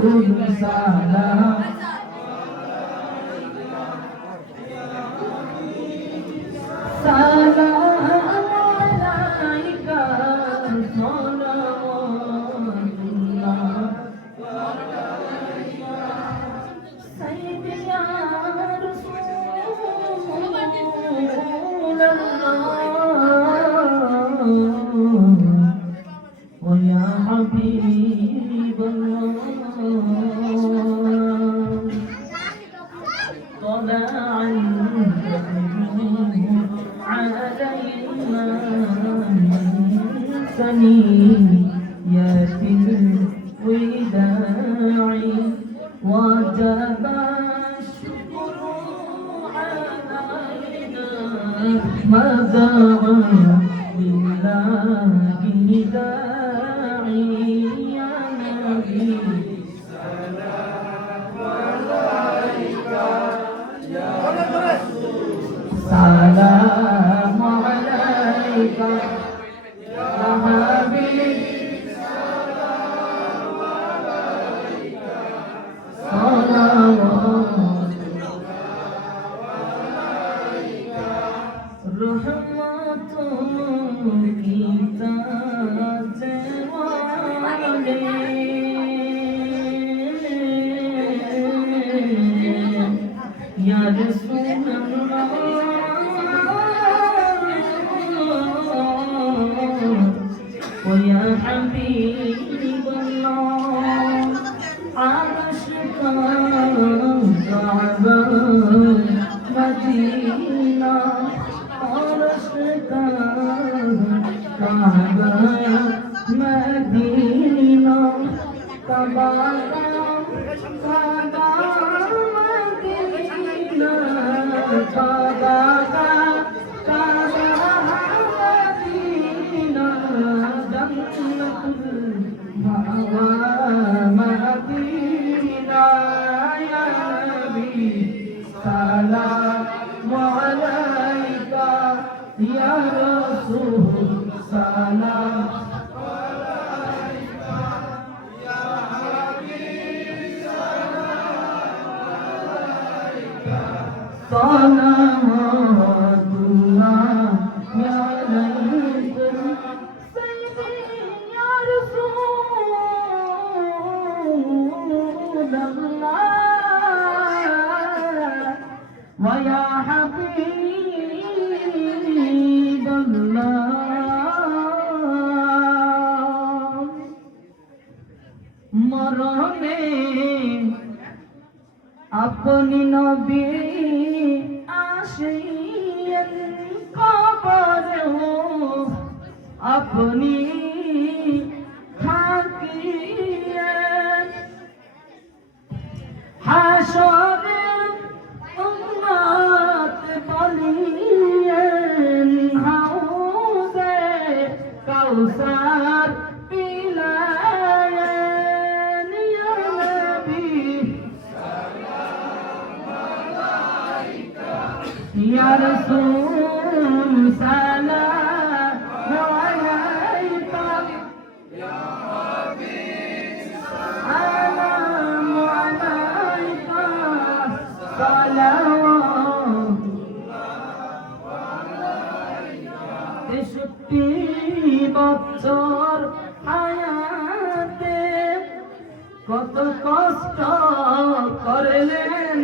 সালাম সালাম আলাইকা সালাওয়াতুল্লাহ সাইয়্যিদি ইয়া রাসূলুল্লাহ ওয়া ইয়া হাবিবাল্লাহ طلع علينا ثنيات الوداع وجب الشكر علينا ما دعا لله داعي يا نبي سلام عليك يا حبيب سلام عليك صلوات رحمة يا رسول الله ويا حبيب الله عرشك كعبة مدينة عرشك كعبة مدينة كعبة سلام عليك يا رسول سلام عليك يا حبيب سلام عليك صلوات الله عليكم سيدي يا رسول الله ويا حبيب الله মরণে আপনি নবী আসেন কবরেও আপনি থাকিয়েন হাসরে উম্মত বলিয়েন হাউজে কাউসার পিলায়েন ইয়া নবী সালাম আলাইকা ইয়া রাসূল সালাম আলাইকা ইয়া হাবিব সালাম আলাইকা তেষট্টি বছর হায়াতে কত কষ্ট করলেন